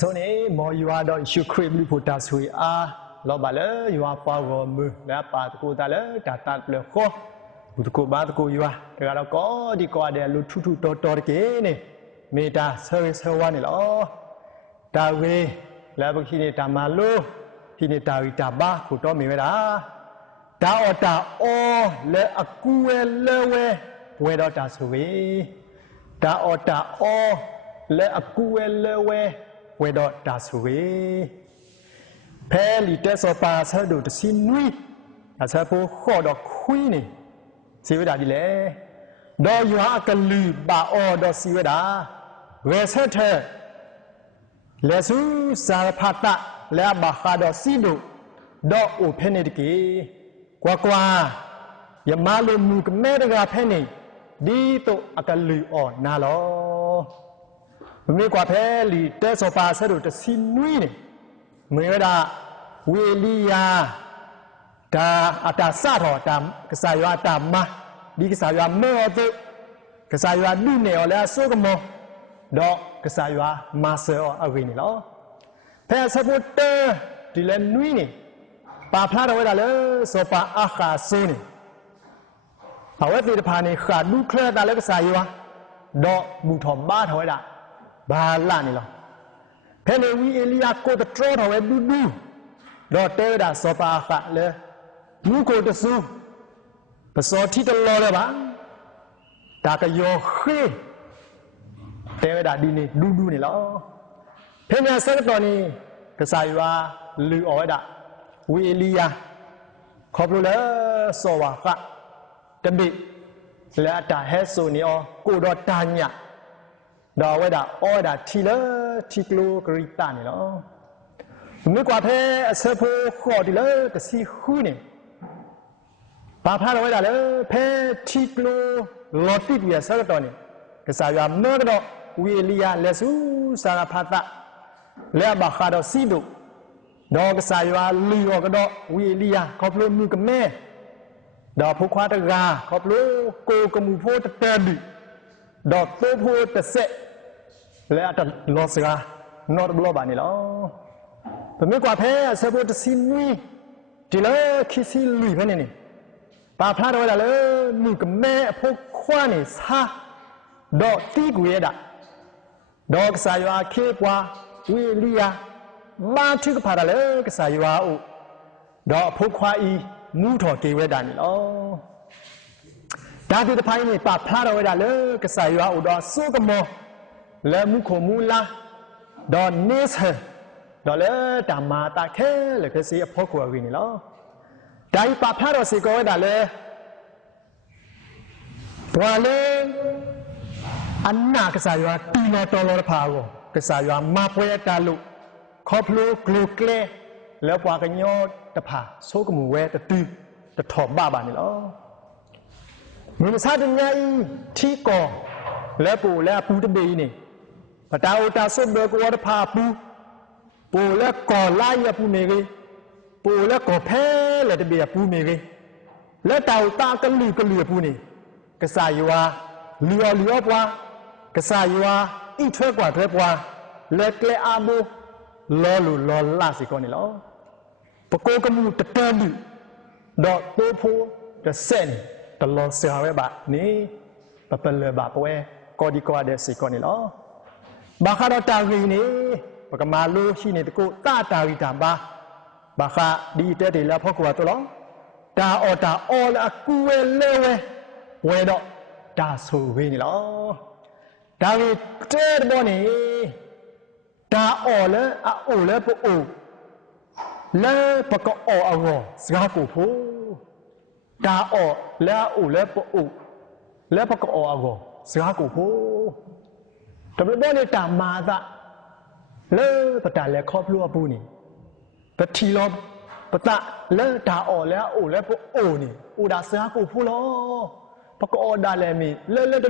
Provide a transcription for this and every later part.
ဆိုနေမော်ယူအားတော့ယူခရစ်လူဖို့တာဆွေအားလောပါလေယူအားပါဝမူလာပါတကိုတာလေတာတတ်လေခေါ်ဘူးတကိုဘာတကိုယူအားတကတော့ကောဒီကောတဲ့လူထုတော်တော်ကေနေမေတာဆေဆေဝါနေလောတာဝေလာဘခိနေတာမာလိုခိနေတာဝီတာဘာခုတော်မေဝတာတာအော်တာအော်လေအကူဝဲလဲဝဲဝဲတော့တာဆွေတာအော်တာအော်လေအကူဝဲလဲဝဲဝဲတော့တာဆွေဖဲလီတက်စောပါဆဲတို့တစီနွီအဆဲဖို့ခေါ်တော့ခွီးနေစီဝဲတာဒီလေဒေါ်ယူဟာကလူပါအော်တော့စီဝဲတာဝဲဆက်တဲ့လေဆူစာဖတ်တာလဲဘာခါတော့စီတို့တော့အိုဖဲနေတကေကွာယမလိုမူကမဲတကဖဲနေဒီတော့အကလူအော်နာလောမမေကွာဖဲလီတဲစောပါဆဲတို့တစီနွီနေမေရတာဝေလီယာဒါအတာစတော်တာကစားရွာတာမဒီကစားရွာမောတုကစားရွာဒုနေော်လဲဆိုကမောတော့ကစားရွာမာဆယ်အဝင်းနေလောဖဲစပုတ်တဲဒီလဲနွီနေပါဖလာတော်ဝဲတာလဲစောပါအခါဆိုးနေအဝဲတိတဖာနေခါဒုခလဲတာလဲကစားရွာတော့မူထော်ဘာတော်ဝဲတာဘာလာနေလောဖဲလေဝီအေလီယာကိုတထရောတော်ဝဲဒူဒူတော့တဲတာစောပါအခါလဲလူကိုတဆူပစောတိတလောလဲပါဒါကယောခေတဲတာဒီနေဒူဒူနေလောဖဲညာစက်တော်နေကစားရွာလူအော်တာဝီအေလီယာခေါပလိုလဲစောပါခတပိလဲတာဟဲဆိုနေအောကိုတော့တာညတော့ဝဲတာအော်တာထီလဲထီကလိုဂရိတာနေလောမြကွာဖဲအစဖို့ခေါ်ဒီလဲတစီခူးနေဘာဖားတော့ဝဲတာလဲဖဲထီကလိုလော်တိပြဆရတော်နေကစားရွာမောတော့ဝီလီယာလက်စုစာဖတ်တာလဲဘာခါတော့စီဒိုတော့ကစားရွာလီရောကတော့ဝီလီယာခေါပလိုမြကမဲတော့ဖုခွားတကားခေါပလိုကိုကမှုဖို့တတဲဘီတော့တိုးဖို့တဆက်လဲအတလောစကားနော်ဘလောပါနေလောဘမေကွာဖဲဆဖို့တစီနွီဒီလဲခီစီလီဖဲနေနေပါဖလာတော့လာလေမြကမဲအဖို့ခွားနေစားတော့တီးကူရတာတော့ကစားရွာခေပွားဝီလီယာမာထုကဖာတာလေကစားရွာအိုတော့အဖို့ခွားဤမူးတော်ကေဝဲတာနေလောဒါဒီတဖိုင်းနေပါဖလာတော့လာလေကစားရွာအိုတော့စုကမောလဲမှုခုံမူလာတော့နေဆဲတော့လေတမာတာခဲလေကစီအဖို့ခွားဝင်နေလောဒါဤပါဖလာတော့စီကောဝဲတာလေဘွာလေအနာကစားရွာတီနော်တော်လောဖာကိုကစားရွာမပွဲတာလို့ခေါပလိုဂလိုကလေแล้วပွားကညောတဖာဆိုးကမူဝဲတတူတထော်ပါနေလောမြမစားတညာဤထီကောလဲပူလဲပူတပေနေပတာဝတာဆုတ်ဘကောတဖာပူပူလဲကောလာရပူနေကြီးပူလဲကောဖဲလဲတပေပူနေကြီးလဲတောက်တာကလူပူနေကစားရွာလီယောပွားကစားရွာဣထွဲကွာထွဲပွားလက်ကလေအဘူလောလူလောလာစီကောနေလောပကိုကမှုတတန်လူတော့တိုးဖို့တဆန်တလောဆရာဝဲပါနေပပလဘပွဲကောဒီကွာတဲ့စီကောနေလောဘာခါတော့တာရီနေပကမာလို့ရှိနေတကိုတာရီတံပါဘာခါဒီတဲ့တယ်လာဖို့ကွာတော့လောတာအော်လာကူဝဲလဲဝဲတော့ဒါဆိုဝေးနေလောဒါဝေတဲဘောနေဒါအော်လဲအိုလဲပို့အိုလဲပကောအော်အောစကားကိုဖို့ဒါအော်လဲအိုလဲပို့အိုလဲပကောအောစကားကိုဖို့တပဘောနေတာမာသာလဲပတာလဲခေါပလို့အပူနေပတီလောပတာလဲဒါအော်လဲအိုလဲပို့အိုနေအိုဒါစကားကိုဖို့လောပကောဒါလဲမီလဲလော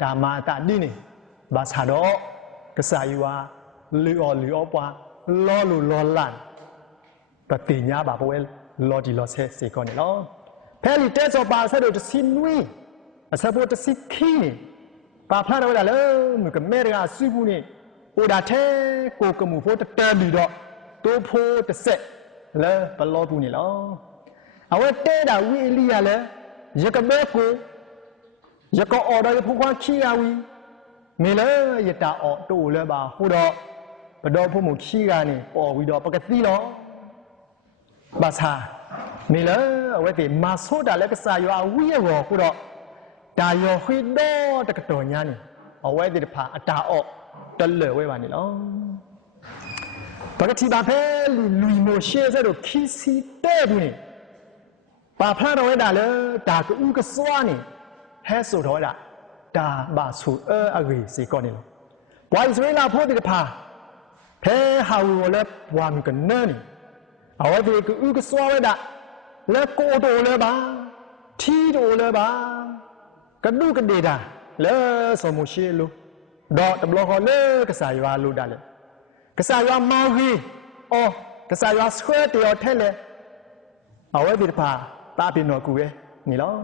ဒါမာတာဒီနေဘာသာတော့ကစားယူဟာလီအောပွားလောလူလောလန်ပတိညာဘာပွဲလောဒီလောဆဲစေကောနေလောဖဲလီတဲစောပါဆဲတို့တစီနွီအစဖို့တစီခီပါဖလာတော့လာလေမြကမဲရကစီဘူးနေ အိုဒါထဲကိုကမှုဖို့တဲပြီးတော့တိုးဖို့တစ်ဆက်လဲဘလောဘူးနေလောအဝဲတဲတာဝီအလီရလဲရကမဲကိုရကောအော်ဒါဖို့ခွာခီရဝီမေလဲရတာအော်တိုးလဲပါဟိုတော့ဘတော်ဖို့မှုခီကနေအော်ပြီးတော့ပကတိလောဘာသာမေလဲအဝဲဒီမာဆိုတာလဲကစားရွာဝီရောဟိုတော့ဒါရောခွေတော့တကတော်ညာနေအဝဲဒီတဖာအတာအော့တလဲဝဲပါနေလောပကတိပါဖဲလူမိုရှေစတော့ခီစီတဲ့ဘူးနေပါဖလာတော့ဝဲတာလဲဒါကူကစွာနေဟဲဆိုတော့ဒါဘာဆူအဂီစီကောနေလောဘွားစဝဲလာဖို့ဒီတဖာဖဲဟာဝလဲဘွားမကနဲနေအဝဲဒီကူကစွာဝဲတာလဲကိုတိုလဲပါထီတိုလဲပါကဒုကဒေတာလဲဆိုမရှိလို့တော့တဘလခေါ်လဲကစားရွာလို့တာလဲကစားရွာမောင်ကြီးအော်ကစားရွာစခွဲတရောထဲလဲအဝဲဒီတဖာတာပြနော်ကူရဲ့နီလော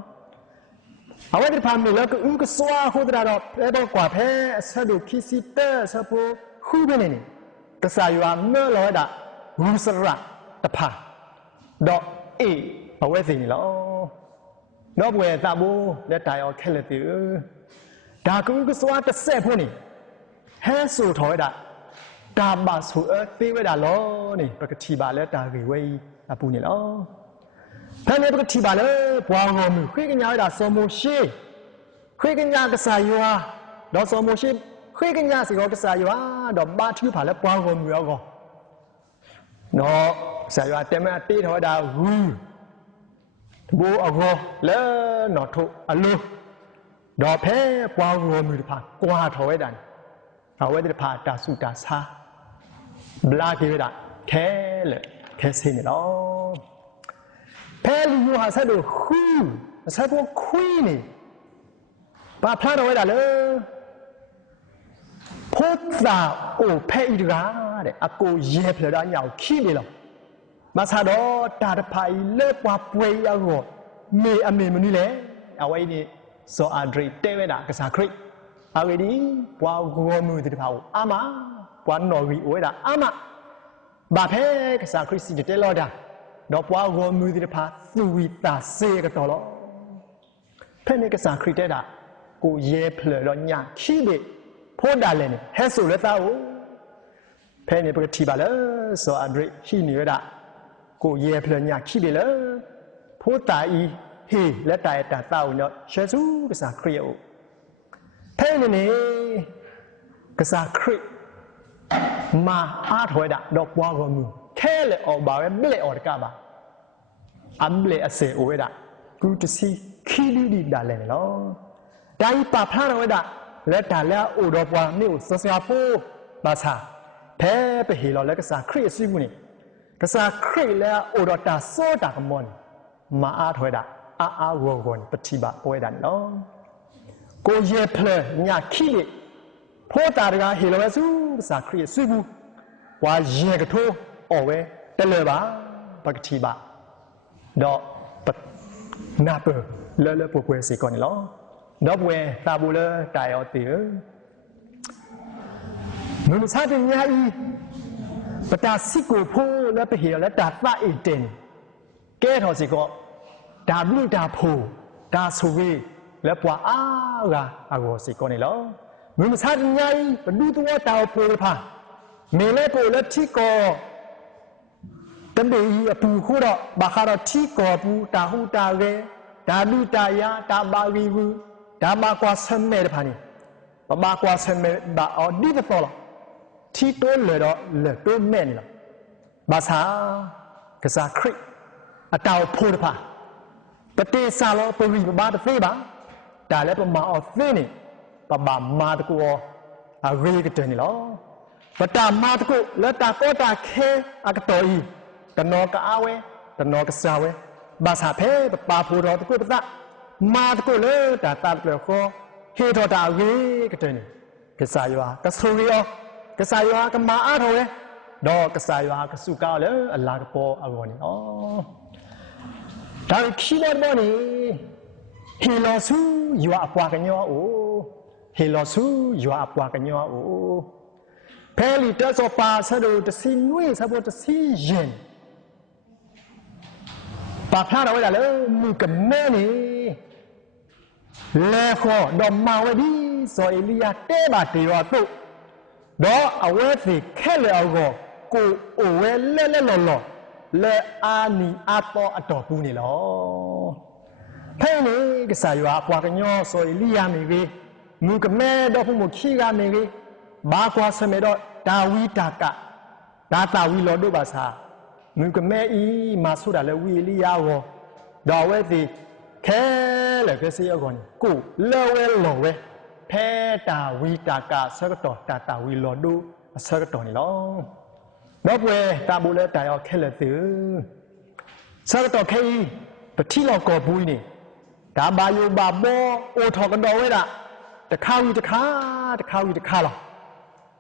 အဝဲဒီတဖာမီလဲကူကစွာဟိုတရာတော့ပဲတော့ကွာဖဲဆက်တို့ခီစီတဲဆပိုခူးပဲနေကစားရွာမဲလောတာရူစရာတဖာတော့အေးအဝဲစီနီလောတော့ဘွယ်တာဘူးလက်တိုင်အောင်ခက်လက်တူဒါကူကစွာတစ်ဆက်ဖို့နေဟဲဆိုထော်ရတာဒါပါဆိုသေးဝဲတာလောနေပကတိပါလဲတာကြီးဝဲအပူနေလောဖဲနေပကတိပါလဲဘွာဟောမှုခွေကညာရတာစောမရှိခွေကညာကစားရွာတော့စောမရှိခွေကညာစီကောကစားရွာတော့ဘာထူးပါလဲဘွာဟောမှုရောကောနော်ဆာရွာတဲမတေးထော်တာဟူဘူအကောလဲနော်ထုတ်အလိုတော့ဖဲပွားရောမြူတဖာကွာထော်ဝဲတန်အဝဲတဖာတာစုတာစာဘလာကေဝဲတာခဲလေခဲစင်းနော်ဖဲလူဟာဆက်လို့ခူးဆက်ဖို့ခွီးနေဘာဖလာတော့ဝဲတာလေဖို့သာအိုဖဲဤတကားတဲ့အကိုရဲဖလတာညောင်ခီးနေလောမဆာတော့တာတဖိုင်လဲပွားပွေရောမေအမေမနီလေအဝဲနေစောအဒရိတဲဝဲတာကစားခရိအဝဲဒီပွားဂေါ်မှုတဖာအာမပွားနော်ဝီဝဲတာအာမဘာဖဲကစားခရိစီတဲလောတာတော့ပွားဂေါ်မှုတဖာသူဝီတာစေကတော့လောဖဲနေကစားခရိတဲတာကိုရဲဖလတော့ညာခီးနေဖို့တာလဲနေဟဲဆိုလဲတာဟိုဖဲနေပကတိပါလဲစောအဒရိခီးနေရတာကိုရဲဖလညာခီးတယ်လေဖို့တာဤဟေးလက်တိုင်တာတောက်တော့ရှေစုကစားခရီးဖဲနေနေကစားခရီးမာအားထွဲတာတော့ပွားကောမှုခဲလေအော်ပါပဲမလဲအော်တကပါအမ်လေအစေအိုဝဲတာကူတစီခီလီဒီဒါလဲနော်ဒိုင်ပါဖားတော့ဝဲတာလက်တာလဲအိုတော့ပွားမြို့ဆဆာဖိုးဘာသာဖဲပဟီလောလက်ကစားခရီးအစီဘူးနေကစားခရီးလဲအိုတော့တာစောတာကမွန်မာအားထွဲတာအာဝဂွန်ပတိပါပွဲတာနော်ကိုရဲဖလဲညာခီလေဖိုးတာတကဟေလောစုစာခရီးဆွေဘူးဝါရဲကထိုးအော်ဝဲတလဲပါပကတိပါတော့နာပလဲလဲပွဲစီကောနေလောတော့ပွဲတာဘူးလဲတာယောတီမမစားတဲ့ညာဤပတာစီကိုဖိုးလဲပဟေလဲတာတာအတင်ကဲတော်စီကောဒါဘလူဒါဖိုဒါဆိုဝေးလက်ပွားအားကအကောစီကောနေလောမင်းမစားညိုင်းဘလူတော်တောက်ပိုဖာမေလဲကိုလက်ထီကောတံပေအပူခုတော့ဘာခါတော့ထီကောပူတာဟုတာရဲဒါလူတာယာတာဘာဝီဝူဒါဘာကွာဆမဲတဖာနေဘာကွာဆမဲဘာအော်ဒီတော့လားထီတိုးလေတော့လေတိုးမဲနေလားဘာသာကစားခရစ်အတောက်ဖိုးတဖာပတေစာလောပရိဘာတသေးပါဒါလည်းပမာအောင်သိနေပမာမာတကူအရေကတဲ့နေလောပတာမာတကူလက်တာကောတာခဲအကတော်ဤတနောကအားဝဲတနောကစားဝဲဘာသာဖဲပါဖိုးတော်တကူပတာမာတကူလေတာတာပြောခေါ်ဟေတော်တာရေကတဲ့နေကစားရွာကဆူရောကစားရွာကမာအားတော်ဝဲတော့ကစားရွာကစုကောက်လေအလာကပေါ်အကောနေဩဒါခီးတော်နေဟေလောဆူရွာအပွားကညောအိုဟေလောဆူရွာအပွားကညောအို ဖဲလီတက်စောပါဆဒိုတစီနွေဆဘောတစီရင်ပါဖလာတော့ရလေမူကမဲနေလဲခေါ်တော့မဝဒီဆိုအီလီယာတဲပါတေရောတုတော့အဝဲစီခဲလေအောကိုကိုအိုဝဲလဲလဲလော်လော်လဲအာနီအတော်အတော်ပူနေလောဖဲနေကစားရွာပွားကညောဆိုအီလီယာမီကြီးမူကမဲတော့ဖုံမခီကနေကြီးဘာကွာစမဲတော့ဒါဝီတာကဒါတာဝီလော်တို့ပါစားမူကမဲဤမာဆိုတာလဲဝီလီယာရောတော့ဝဲစီခဲလေကစီအောကောကိုလဲဝဲလော်ဝဲဖဲတာဝီတာကဆကတော့တာဝီလော်တို့ဆကတော့နေလောတော့ပွဲတာဘူးလဲတာရောခဲလေသူဆကတော့ခဲပတိလောက်ကောဘူးနေဒါဘာယိုဘာဘောအိုထော်ကတော့ဝဲတာတခါဝီတခါလော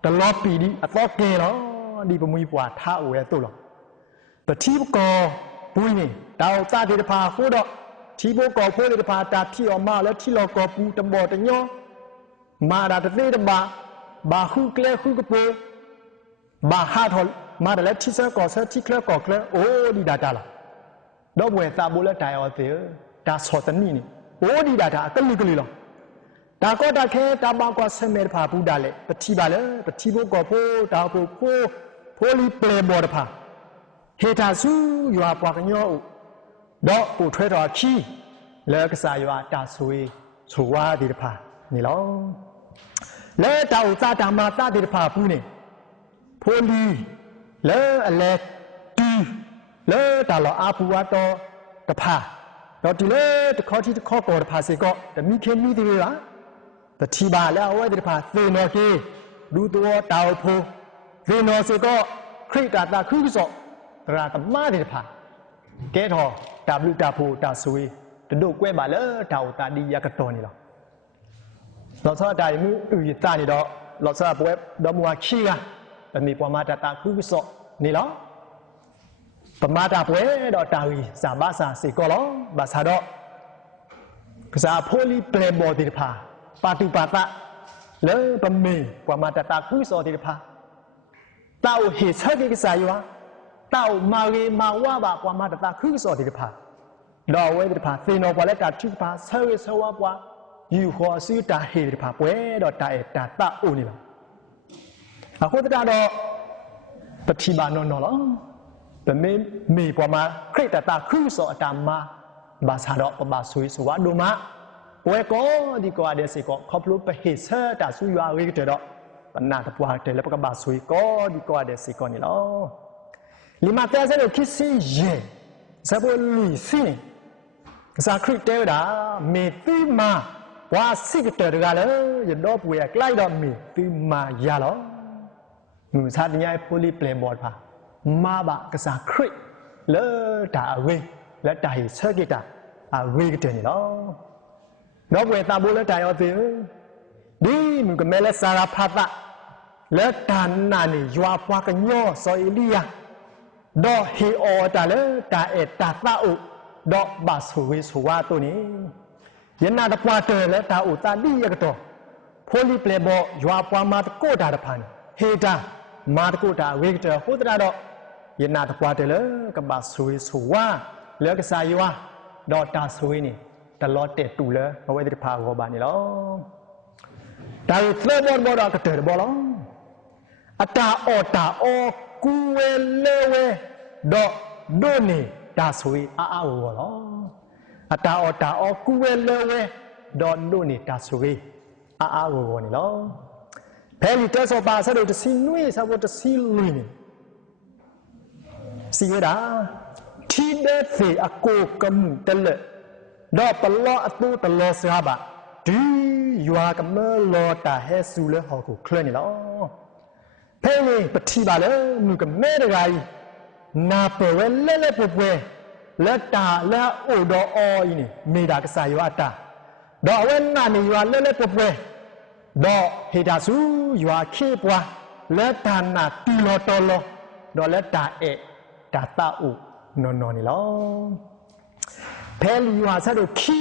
တလောပီဒီအတော့ကဲလောဒီပမွေးပွားထားဝဲတို့လောပတိကောဘူးနေတောက်သားဒီတဖာခိုးတော့ထီဘိုကောဖိုးဒီတဖာတာထီအောင်မလဲထီလောက်ကောဘူးတမော်တညောမာရာတသေးတဘာခုကလဲခုကပိုဘာဟာထော်မာတယ်ထီဆာကောဆာထီကလကောကလအိုဒီဒါတာလားတော့ဘွယ်တာဘိုလဲတိုင်အော်သေးဒါစောတနီနေအိုဒီဒါတာအကလူကလေးလောဒါကောတာခဲတာဘာကောဆမဲဖာဘူးဒါလေပတိပါလေပတိဘိုကောဖိုးတာဖိုးလီပလေဘော်တဖာဟေတာစုရွာပွားကညောတော့ကိုထွဲတော်ခီလဲကစားရွာတာဆွေဆိုဝါဒီတဖာနေလောလဲတောက်သားတာမာတာဒီတဖာဘူးနေဖိုးလီလဲအလဲတူလဲတာလောအပူဝါတော့တဖာတော့ဒီလေတခေါ်တီတခေါ်ကောတဖာစေကောတမိခေမိဒီလားတတိပါလဲအဝဲဒီတဖာသေနော်ကေလူတော်တောက်ဖိုးသေနော်စေကောခရိတာတာခုစောတရာတမဒီတဖာကဲတော်တာဘလူတာဖိုတာဆွေတတို့ကွဲပါလေတာဝတာဒီရကတော်နေလောလောဆောတာမှုဥတာနေတော့လောဆောပွဲတော့မွာခီကပမေပွားမတာခုစောနေလောပမာတာပွဲတော့တာဝီစာဘာစာစေကောလောဘာသာတော့ကစားဖိုလီပလေဘောဒီတဖာပါတူပါတာလေပမေပွားမတာခုစောဒီတဖာတောက်ဟေဆက်ကိကစားယောတောက်မာရီမာဝါဘာပွားမတာခုစောဒီတဖာတော့ဝဲဒီတဖာသေနော်ပွားလက်တာတိတဖာဆဲဝဲဆဝါပွားယူခေါ်စီတာဟေဒီတဖာပွဲတော့တာတာတာအိုနေလားအခုတတော့ပတိဘာနော်နော်လောပမေမေပွားမခရိတတာခုစောအတမဘာသာတော့ပဘာဆွေဆိုဝါဒုမပွဲကောဒီကွာတဲ့စေကောခေါပလုပဟေဆတာဆူရွာဝေကတဲ့တော့ပနာတပွားတယ်လည်းပကဘာဆွေကောဒီကွာတဲ့စေကောနေလောလီမာတဲဆဲလို့ခစ်စီယေဇဘလူစီကစားခရစ်တဲတာမေတိမာဘွာစိကတဲ့ကလည်းရတော့ပွေကလိုက်တော့မေတိမာရလောငူစားတညိုင်ပိုလီပလေဘော်ပါမာဘာကစားခရစ်လေတာအဝေးလက်တာဟိဆက်ကတာအဝေးကတဲ့နေလောတော့ပွေတာဘိုးလက်တာရောသေးဒီမူကမဲလက်စာရာဖတ်တာလက်တာနာနေရွာပွားကညောဆိုအီလီယာတော့ဟေအော်တာလေတာအတာတာအိုတော့ဘာဆိုဝေဆိုဝါတိုနေယနာတပွားတယ်လေတာအိုတာဒီရကတော့ဖိုလီပလေဘောရွာပွားမှာကိုတာတဖန်ဟေတာမာတကိုတာဝေကတဲ့ဟိုတရာတော့ယနာတပွားတယ်လေကဘာဆိုဝေဆိုဝါလေကစားရွာတော့တာဆွေးနေတလောတက်တူလေဘဝတိဖာရောပါနေလောဒါရီသဘောဘောတော့ကတဲ့ဘောလောအတာအော်တာအော်ကူဝဲလဲဝဲတော့ဒိုနေတာဆွေအာဝောလောအတာအော်တာအော်ကူဝဲလဲဝဲတော့ဒိုနေတာဆွေအာဝောနေလောဖဲလီတက်စောပါဆဲလို့တစီနွေဆဘောတစီလွင်းစီရတာทีเดฟีอโกกมุตะเลดอปลออตูตะลอซาบะดียัวกะเมลอตาเฮซูเลฮอกูเคลนี่ลอเพ่นี่ปฏิบาเลนูกะเมตะกายนาเปเวเลปเวละตาละโอดอออีนี่เมดากะสายัวตาดอเวนานี่ยัวเลปเวดอเฮดาซูยัวเคปวาละตานาตีลอตอลอดอละตาเอตาตาอูနော်နေလောဖဲလီဟာဆက်လို့ခီ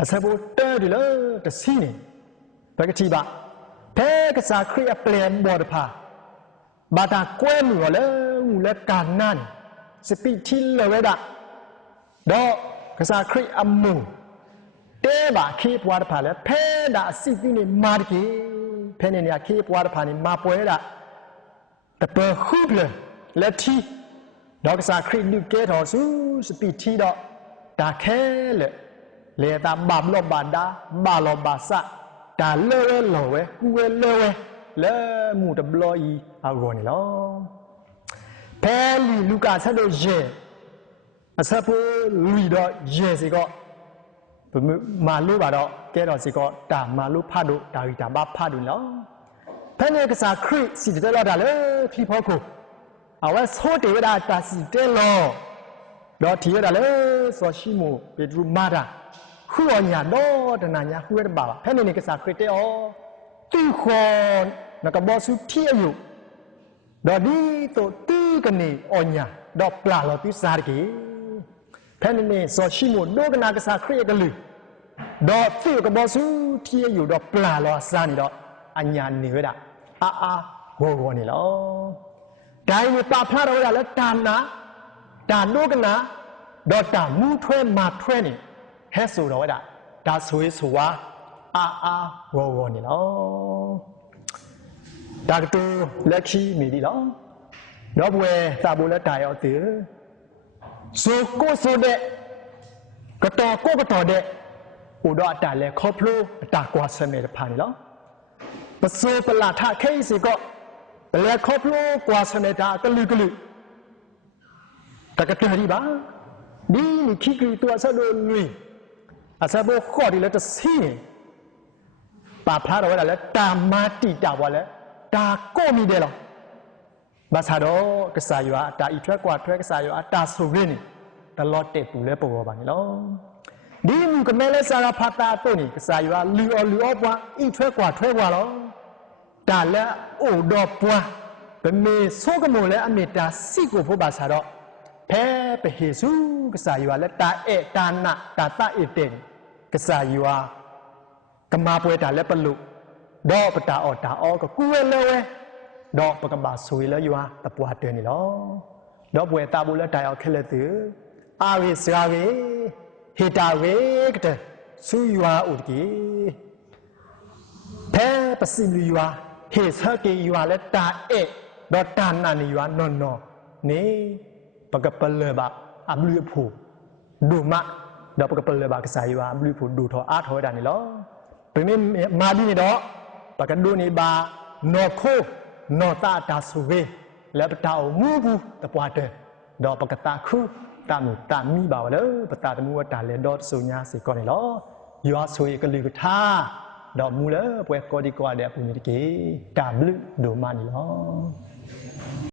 အစဘောတဲဒီလောတစီနေဘဂတိပါဖဲကစားခရီးအပလန်ဘော်တဖာ บาตาแก้มือเลยงูและการนั่นสปีทิลเลยดะดอกกษาคริอัมมูเตบะคีปวาดผ่านแล้วเพดะสิปีนี่มาดิเพนเนี่ยคีปวาดผ่านนี่มาป่วยดะแต่เปิดคุบเลยและที่ดอกกษาครินิเกตอสูสปีทีดอกตาแค่เลยเลตาบาบลบาดาบาลบาสะตาเลวเลวกูเลวเลมูตบลอยอากรนี่ล้อแพลีลูกาซะโดเยอาซะปูลุยดอเยสิก็มาลูบาดอแกดอสิก็ตามาลูพาดุตาวิตาบาพาดุล้อแพเนกษาคริสิเตลอดาเลพี่พ่อกูเอาไว้โซเตวดาตาสิเตลอดอทีวดาเลซอชิโมเปตรูมาดาခုအညာတော့တနာညာခုရပါဖဲနေကစားခရတဲ့အောသူခွန်နကဘောစုထီအယုတော့ဒီတော့တီကနေအညာတော့ပလာလောသူစားကေဖဲနေစောရှိမို့ဒိုကနာကစားခရကလူတော့သူကဘောစုထီအယုတော့ပလာလောစားနေတော့အညာနေရတာအာဝေါ်နေလောဒိုင်းဝပါဖလာတော့ရလဲတာနာဒါဒိုကနာတော့တာမူထွဲမာထွဲနေဟဲဆိုတော့ဒါဆိုရေးဆိုဝါအာဝေါ်နေလောဒါတူလက်ချီမီဒီလောတော့ဘွယ်စာဖို့လက်တာရောက်သေးဆိုကိုဆိုတဲ့ကတော့ကိုကတော့တဲ့ဟိုတော့အတားလဲခေါပလိုအတားကွာဆမဲဖာနေလောပစိုးပလာထခဲစီကောဘလဲခေါပလိုကွာဆမဲတာကလူတကတရီပါဒီနိခိကီตัวဆဒိုလူอาซาโบข้อดีแล้วจะซีป่าพระเราว่าแล้วตามาติตาว่าแล้วตาก็มีเดียวมาซาโดกษาอยู่ตาอีทกว่าทกษาอยู่ตาสุรินี่ตลอดเตปูแล้วปวบานี่ล้อดีมึงก็ไม่เล่นสารพัดตาตัวนี่กษาอยู่ลือว่าอีทกว่าล้อตาแล้วโอ้ดอกปัวเป็นเมโซกโมแล้วอเมตาสิโกพบาซาโดแพ้ไปเฮซูกษาอยู่แล้วตาตาหนักตาเอเต็งกษาอยู่กมาป่วยตาและปลุดอกปตาอตาอก็กูเลยดอกปกบาสุยแล้วอยู่ตะปวดเตือนนี่ล้อดอกป่วยตาบุแล้วตายเอาแค่เลยตืออาเวสราเวเฮตาเวกเตสุยอุดกีแพ้ปสิมอยู่เฮสเฮกีอยู่แล้วตาดอกตานานี่อยู่นอนนี่ปกปะเลยบะอับลือผูดูมะดอกปกปะเลยบะกษาอยู่อับลือผูดูทออาทอดานี่ล้อเป็นนี่มาดีนี่ดอกปกดูนี่บานอโคนอตาตาสุเวแล้วปตาเอามูบูตะปวาเตดอกปกตาคูตามีบ่าวเลยปตาตะมูตาเลดอสุญญาสิก่อนนี่ล้อยู่อาสุยกะลือกะทาดอกมูเลยป่วยกอดีกว่าเดปุญญติเกตาบลึดูมานี่ล้อ